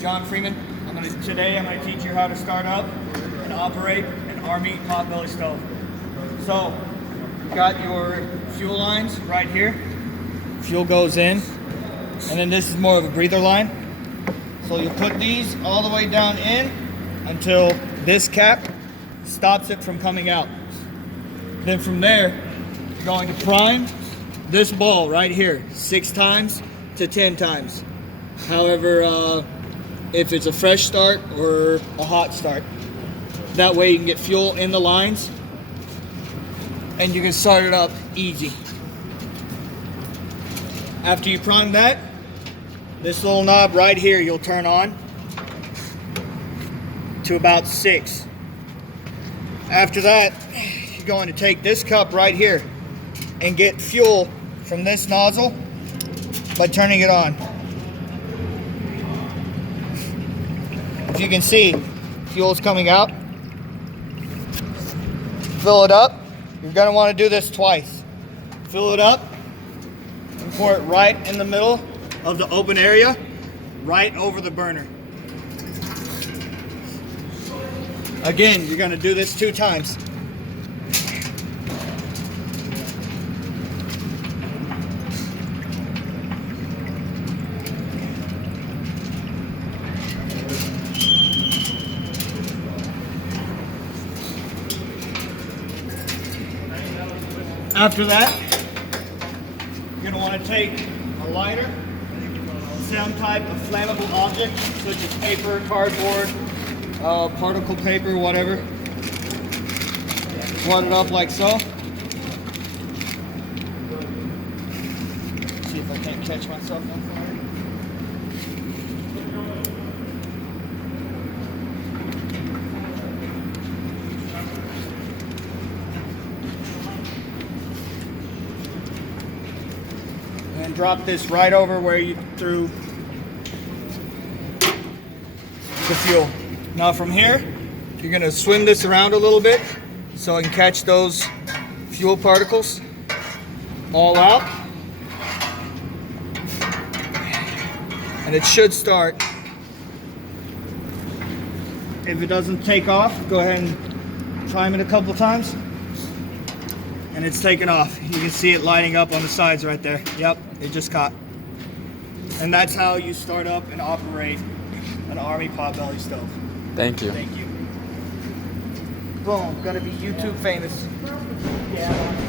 John Freeman. Today I'm going to teach you how to start up and operate an Army Potbelly Stove. So, you got your fuel lines right here. Fuel goes in, and then this is more of a breather line. So you put these all the way down in until this cap stops it from coming out. Then from there, you're going to prime this ball right here 6 times to 10 times. However, if it's a fresh start or a hot start. That way you can get fuel in the lines and you can start it up easy. After you prime that, this little knob right here you'll turn on to about 6. After that, you're going to take this cup right here and get fuel from this nozzle by turning it on. If you can see, fuel's coming out. Fill it up. You're going to want to do this twice. Fill it up and pour it right in the middle of the open area, right over the burner. Again, you're going to do this 2 times. After that, you're going to want to take a lighter, some type of flammable object, such as paper, cardboard, particle paper, whatever. Flood it up like so. See if I can't catch myself on fire. And drop this right over where you threw the fuel. Now from here, you're going to swim this around a little bit so I can catch those fuel particles all out. And it should start. If it doesn't take off, go ahead and prime it a couple times. And it's taken off. You can see it lighting up on the sides right there. Yep, it just caught. And that's how you start up and operate an Army Potbelly Stove. Thank you. Thank you. Boom, gonna be YouTube famous. Yeah.